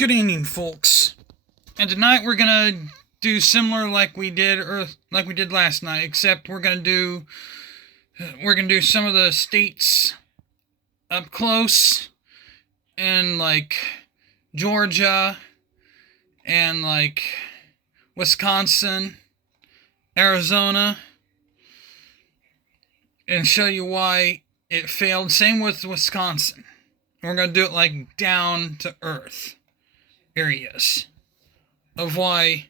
Good evening, folks. And tonight we're gonna do similar like we did last night, except we're gonna do some of the states up close, and like Georgia and like Wisconsin, Arizona, and show you why it failed. Same with Wisconsin. We're gonna do it like down to earth areas of why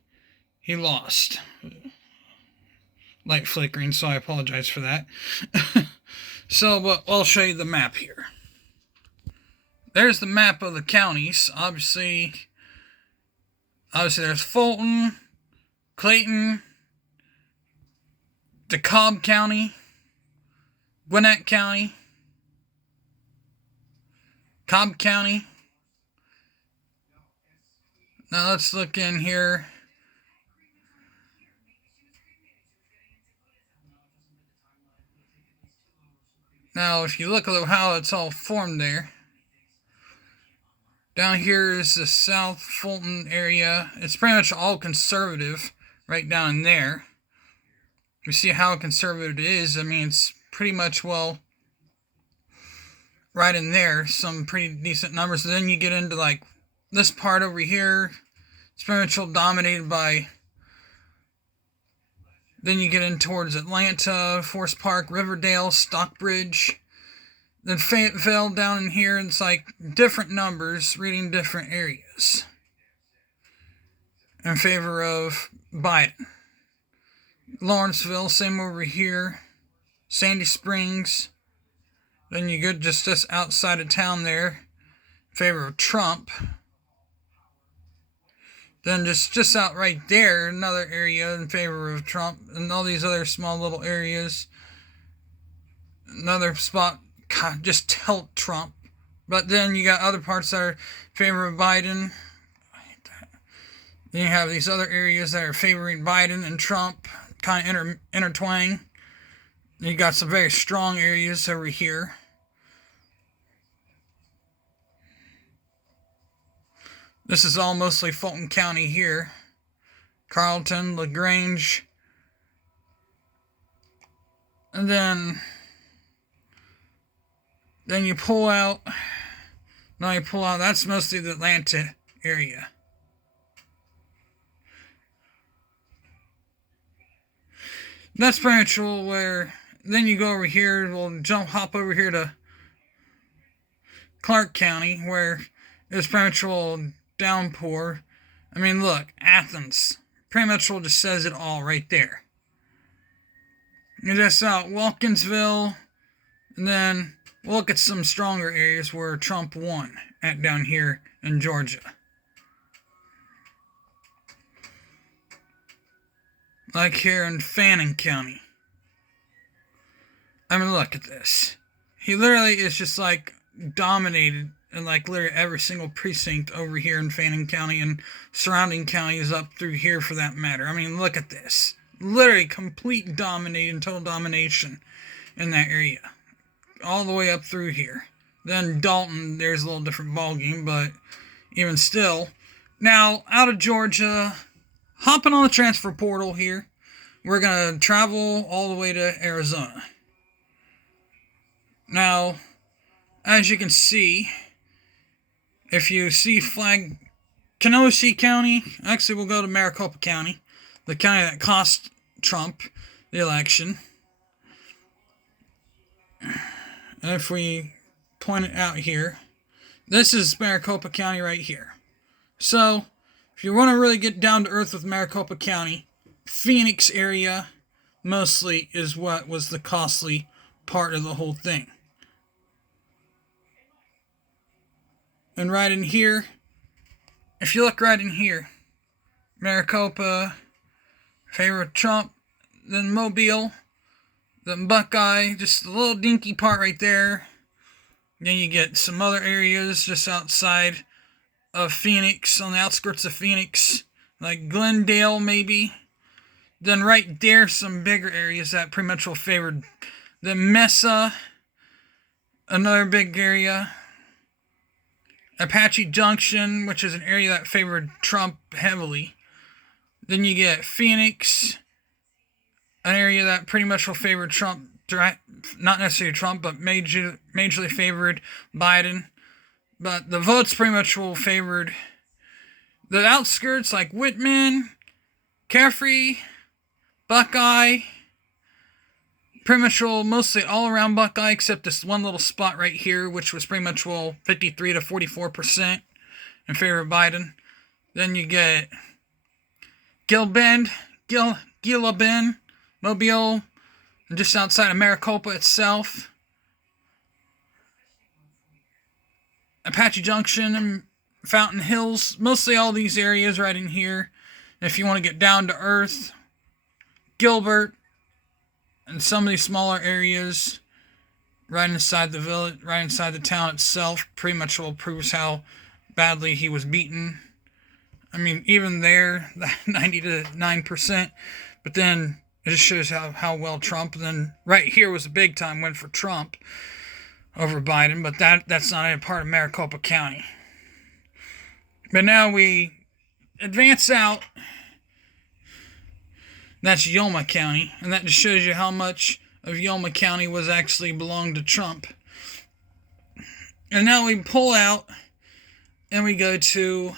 he lost. Light flickering, so I apologize for that. But I'll show you the map here. There's the map of the counties. Obviously there's Fulton, Clayton, DeKalb County, Gwinnett County, Cobb County. Now let's look in here. Now, if you look at how it's all formed there, down here is the South Fulton area. It's pretty much all conservative right down in there. You see how conservative it is. I mean, it's pretty much, well, right in there. Some pretty decent numbers. Then you get into like this part over here. It's pretty much all dominated by. Then you get in towards Atlanta, Forest Park, Riverdale, Stockbridge. Then Fayetteville down in here. And it's like different numbers reading different areas in favor of Biden. Lawrenceville, same over here. Sandy Springs. Then you go just outside of town there in favor of Trump. Then just out right there, another area in favor of Trump, and all these other small little areas. Another spot, just help Trump. But then you got other parts that are in favor of Biden. Then you have these other areas that are favoring Biden and Trump, kind of intertwine. You got some very strong areas over here. This is all mostly Fulton County here. Carlton, LaGrange. And then you pull out. That's mostly the Atlanta area. That's pretty much where. Then you go over here. We'll hop over here to Clark County, where it's pretty much downpour. I mean, look, Athens. Pretty much just says it all right there. And that's out Wilkinsville. And then we'll look at some stronger areas where Trump won at down here in Georgia. Like here in Fannin County. I mean, look at this. He literally is just like dominated in like literally every single precinct over here in Fannin County and surrounding counties up through here for that matter. I mean, look at this. Literally complete dominating, total domination in that area. All the way up through here. Then Dalton, there's a little different ballgame, but even still. Now, out of Georgia, hopping on the transfer portal here, we're going to travel all the way to Arizona. Now, as you can see, if you see flag Kenosha County, actually we'll go to Maricopa County, the county that cost Trump the election. And if we point it out here, this is Maricopa County right here. So, if you want to really get down to earth with Maricopa County, Phoenix area mostly is what was the costly part of the whole thing. And right in here, if you look right in here, Maricopa, favor of Trump, then Mobile, then Buckeye, just a little dinky part right there. Then you get some other areas just outside of Phoenix, on the outskirts of Phoenix, like Glendale maybe. Then right there, some bigger areas that pretty much will favor the Mesa, another big area. Apache Junction, which is an area that favored Trump heavily. Then you get Phoenix, an area that pretty much will favor Trump, not necessarily Trump, but majorly favored Biden. But the votes pretty much will favored the outskirts like Whitman, Caffrey, Buckeye, pretty much will mostly all around Buckeye except this one little spot right here, which was pretty much 53 to 44% in favor of Biden. Then you get Gila Bend, Mobile, and just outside of Maricopa itself. Apache Junction and Fountain Hills, mostly all these areas right in here. And if you want to get down to earth, Gilbert, and some of these smaller areas right inside the village, right inside the town itself, pretty much will prove how badly he was beaten. I mean, even there, 90 to 9%, but then it just shows how well Trump, and then right here was a big time win for Trump over Biden, but that's not a part of Maricopa County. But now we advance out. That's Yoma County, and that just shows you how much of Yoma County was actually belonged to Trump. And now we pull out, and we go to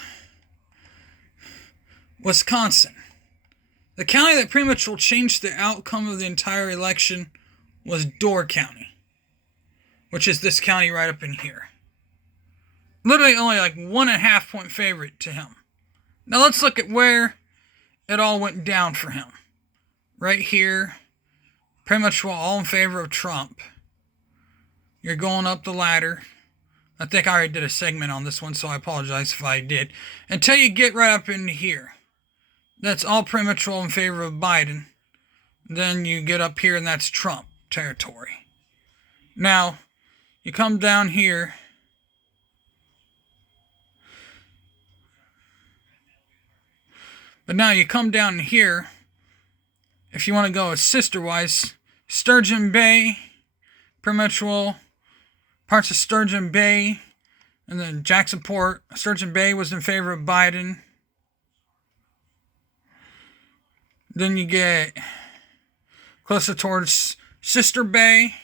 Wisconsin. The county that pretty much will change the outcome of the entire election was Door County, which is this county right up in here. Literally only like 1.5 point favorite to him. Now let's look at where it all went down for him. Right here, pretty much all in favor of Trump. You're going up the ladder. I think I already did a segment on this one, so I apologize if I did. Until you get right up in here. That's all pretty much all in favor of Biden. Then you get up here, and that's Trump territory. Now, you come down here. But now you come down here. If you want to go sister-wise, Sturgeon Bay, pretty much parts of Sturgeon Bay, and then Jacksonport. Sturgeon Bay was in favor of Biden. Then you get closer towards Sister Bay,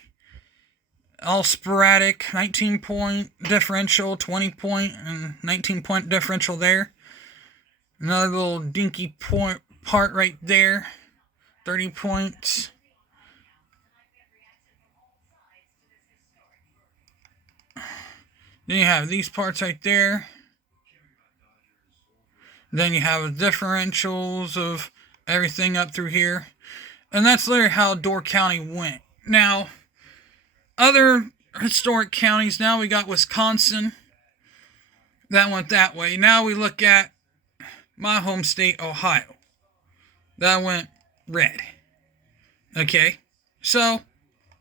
all sporadic, 19-point differential, 20-point, and 19-point differential there. Another little dinky part right there. 30 points. Then you have these parts right there. Then you have differentials of everything up through here. And that's literally how Door County went. Now, other historic counties, now we got Wisconsin. That went that way. Now we look at my home state, Ohio. That went red. Okay, so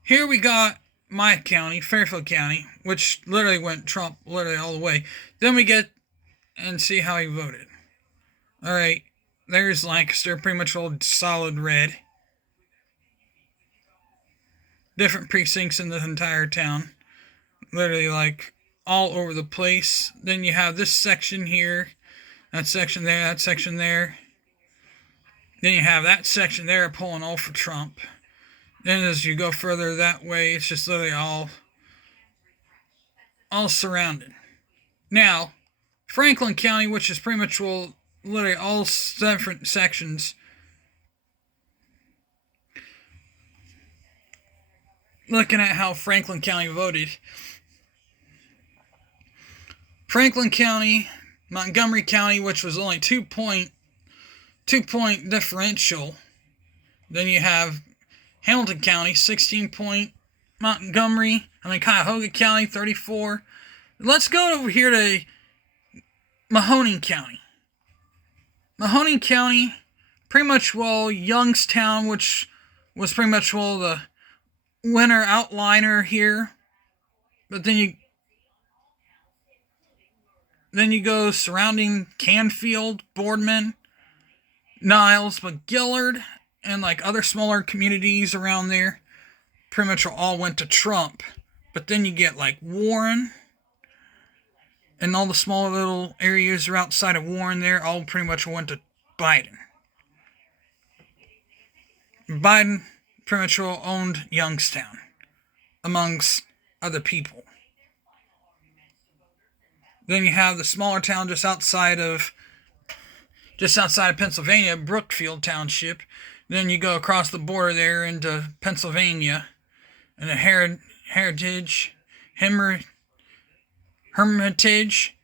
here we got my county, Fairfield County, which literally went Trump literally all the way. Then we get and see how he voted. Alright, there's Lancaster, pretty much all solid red. Different precincts in the entire town. Literally like all over the place. Then you have this section here, that section there, that section there. Then you have that section there pulling all for Trump. Then as you go further that way, it's just literally all surrounded. Now, Franklin County, which is pretty much literally all different sections. Looking at how Franklin County voted. Franklin County, Montgomery County, which was only 2-point differential. Then you have Hamilton County, 16-point. Montgomery, Cuyahoga County, 34. Let's go over here to Mahoning County. Mahoning County, pretty much Youngstown, which was pretty much the winner outliner here. But then you go surrounding Canfield, Boardman, Niles, McGillard, and like other smaller communities around there. Pretty much all went to Trump. But then you get like Warren, and all the small little areas are outside of Warren there all pretty much went to Biden. Biden pretty much owned Youngstown, amongst other people. Then you have the smaller town just outside of Pennsylvania, Brookfield Township. Then you go across the border there into Pennsylvania, and the Hermitage,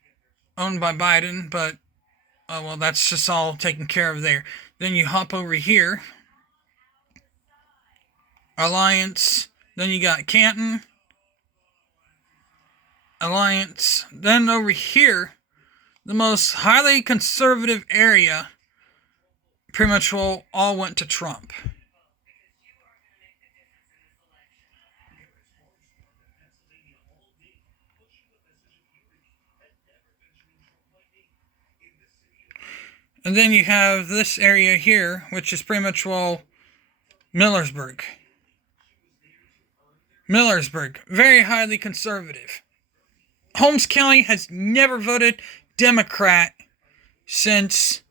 owned by Biden, but well, that's just all taken care of there. Then you hop over here, Alliance. Then you got Canton, Alliance. Then over here, the most highly conservative area, pretty much all went to Trump. And then you have this area here, which is pretty much, Millersburg. Very highly conservative. Holmes County has never voted Democrat since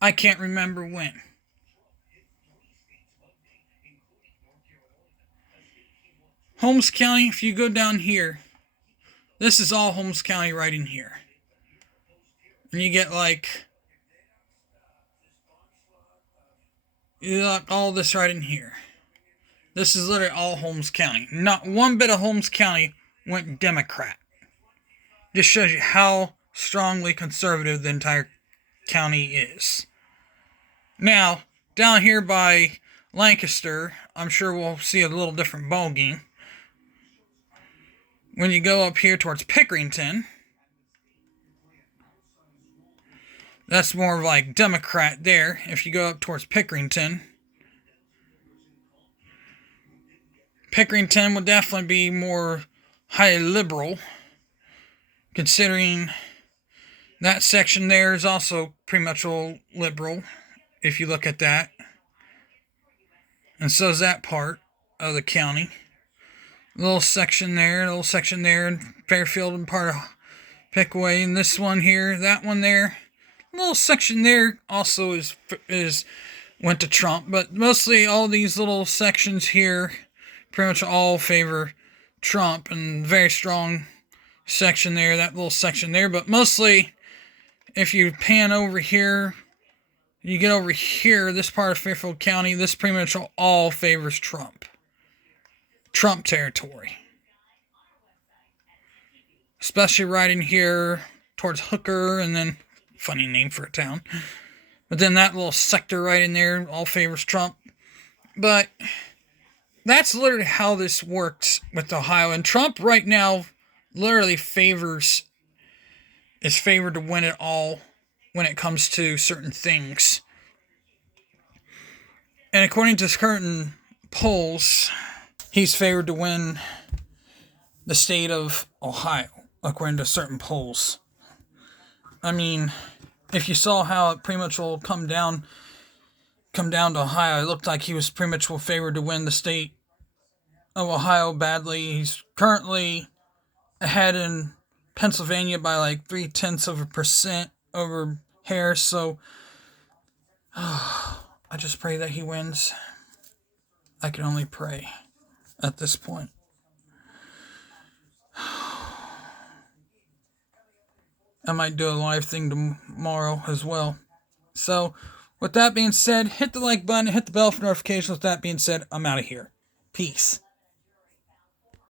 I can't remember when. Holmes County, if you go down here, this is all Holmes County right in here. And you got all this right in here. This is literally all Holmes County. Not one bit of Holmes County went Democrat. Just shows you how strongly conservative the entire county is. Now, down here by Lancaster, I'm sure we'll see a little different ballgame. When you go up here towards Pickerington, that's more of like Democrat there. If you go up towards Pickerington would definitely be more highly liberal, considering that section there is also pretty much all liberal, if you look at that. And so is that part of the county. A little section there, in Fairfield and part of Pickaway, and this one here, that one there. A little section there also is went to Trump, but mostly all these little sections here pretty much all favor Trump, and very strong section there, that little section there. But mostly, if you pan over here, you get over here, this part of Fairfield County, this pretty much all favors Trump. Trump territory. Especially right in here towards Hooker, and then, funny name for a town. But then that little sector right in there all favors Trump. But that's literally how this works with Ohio. And Trump right now literally is favored to win it all when it comes to certain things. And according to certain polls, he's favored to win the state of Ohio, according to certain polls. I mean, if you saw how it pretty much will come down to Ohio, it looked like he was pretty much favored to win the state of Ohio badly. He's currently ahead in Pennsylvania by like 0.3% over Harris, so I just pray that he wins. I can only pray at this point. I might do a live thing tomorrow as well. So, with that being said, hit the like button, hit the bell for notifications. With that being said, I'm out of here. Peace.